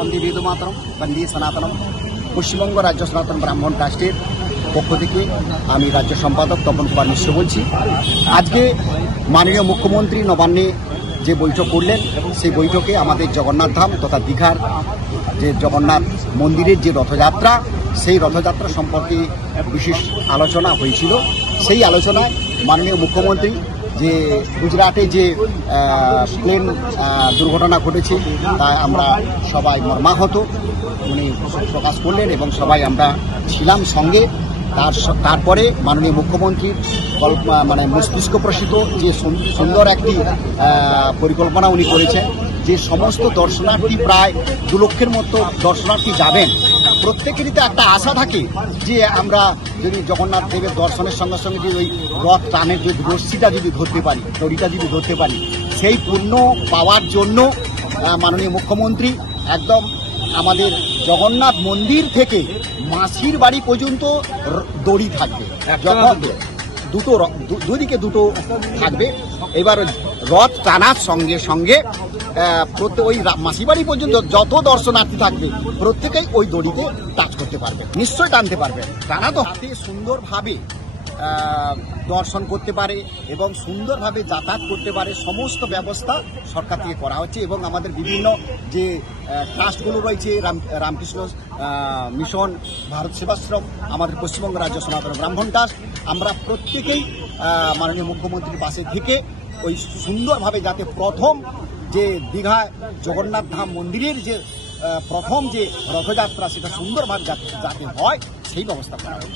বন্দে বেদমাতরম বন্দে সনাতনম পশ্চিমবঙ্গ রাজ্য সনাতন ব্রাহ্মণ ট্রাস্টের পক্ষ থেকে আমি রাজ্য সম্পাদক তপন কুমার মিশ্র বলছি। আজকে মাননীয় মুখ্যমন্ত্রী নবান্নে যে বৈঠক করলেন, সেই বৈঠকে আমাদের জগন্নাথ ধাম তথা দীঘার যে জগন্নাথ মন্দিরের যে রথযাত্রা, সেই রথযাত্রা সম্পর্কে বিশেষ আলোচনা হয়েছিল। সেই আলোচনায় মাননীয় মুখ্যমন্ত্রী যে গুজরাটে যে প্লেন দুর্ঘটনা ঘটেছে তা আমরা সবাই মর্মাহত, উনি প্রকাশ করলেন এবং সবাই আমরা ছিলাম সঙ্গে। তারপরে মাননীয় মুখ্যমন্ত্রীর মস্তিষ্ক প্রসূত যে সুন্দর একটি পরিকল্পনা উনি করেছেন, যে সমস্ত দর্শনার্থী প্রায় 2 লক্ষের মতো দর্শনার্থী যাবেন। প্রত্যেকেরই তো একটা আশা থাকে যে আমরা যদি জগন্নাথ দেবের দর্শনের সঙ্গে সঙ্গে যদি ওই রথ টানের যদি রশ্মিটা যদি ধরতে পারি, দড়িটা যদি ধরতে পারি, সেই পুণ্য পাওয়ার জন্য মাননীয় মুখ্যমন্ত্রী একদম আমাদের জগন্নাথ মন্দির থেকে মাসির বাড়ি পর্যন্ত দড়ি থাকবে, যখন দুদিকে দুটো থাকবে। এবার রথ টানার সঙ্গে সঙ্গে ওই মাসির বাড়ি পর্যন্ত যত দর্শনার্থী থাকবে প্রত্যেকেই ওই দড়িতে টাচ করতে পারবে, নিশ্চয় টানতে পারবে। টানা তো হাতে সুন্দরভাবে দর্শন করতে পারে এবং সুন্দরভাবে যাতায়াত করতে পারে, সমস্ত ব্যবস্থা সরকার থেকে করা হচ্ছে। এবং আমাদের বিভিন্ন যে ট্রাস্টগুলো রয়েছে, রামকৃষ্ণ মিশন, ভারত সেবাশ্রম, আমাদের পশ্চিমবঙ্গ রাজ্য সনাতন ব্রাহ্মণ ট্রাস্ট, আমরা প্রত্যেকেই মাননীয় মুখ্যমন্ত্রীর পাশে থেকে ওই সুন্দরভাবে যাতে প্রথম যে দীঘা জগন্নাথ ধাম মন্দিরের যে প্রথম যে রথযাত্রা, সেটা সুন্দরভাবে যাতে হয় সেই ব্যবস্থা করা হয়।